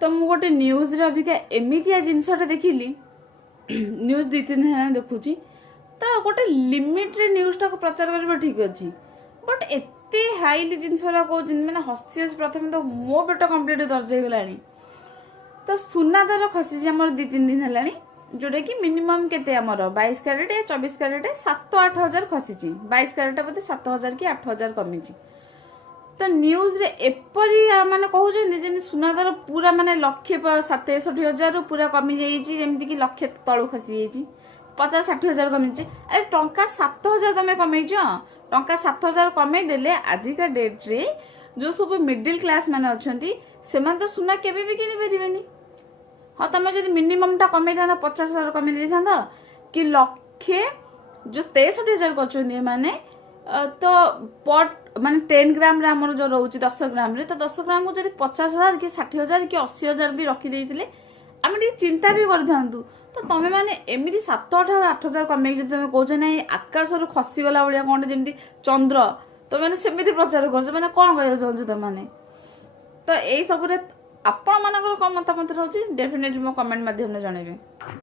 तो मु गोटे न्यूज रे अबिका एमितिया जिनसटा देखिली न्यूज 2-3 दिन देखुची तो गोटे लिमिट रे न्यूज टाक प्रचार करबा ठीक अछि बट एते हाईली जिनसरा को माने हसी प्रथम तो मो पेट कंप्लीट दर्ज हो गलानी तो सुना दर खसी हमर 2-3 दिन हलानी जोड़े कि मिनिमम केते हमर 22 कैरेट 24 कैरेट 7-8 हजार खसी 22 कैरेट बोते 7,000 कि 8,000 कमी तो न्यूज रे एपरी माने कहउछन जे सुना दर पूरा माने 1,67,000 पूरा कमी जाईची जेमति कि लक्ष तळु खसी जाईची 50-60 हजार कमी अरे टंका 7,000 तमे कमेइछ टंका 7,000 कमे देले आजिका डेट रे जो सब मिडिल क्लास माने अछंती सेमान तो सुना केबे भी किनि परिबेनी हाँ तुम जब मिनिमम टा कमे था 50,000 कमे दे था कि लक्षे जो 63,000 कर माने तो पट माने 10 ग्राम रे हमर जो रहउची 10 ग्राम रे तो 10 ग्राम को जब 50,000 कि 60,000 कि 80,000 भी रखी देइतिले आमे टी चिंता भी कर थांतु तो तमे माने एमिति 7,000-8,000 कमे जे तमे कहछ नै आकाश रो खसी गला बलिया कोन जेमति चंद्र तो माने सेमिति प्रचार करछ माने कोन कहय छ त माने तो एई सब रे आपण मानकर कम मतामत रहउची डेफिनेटली मो कमेंट माध्यम रे जणेबे।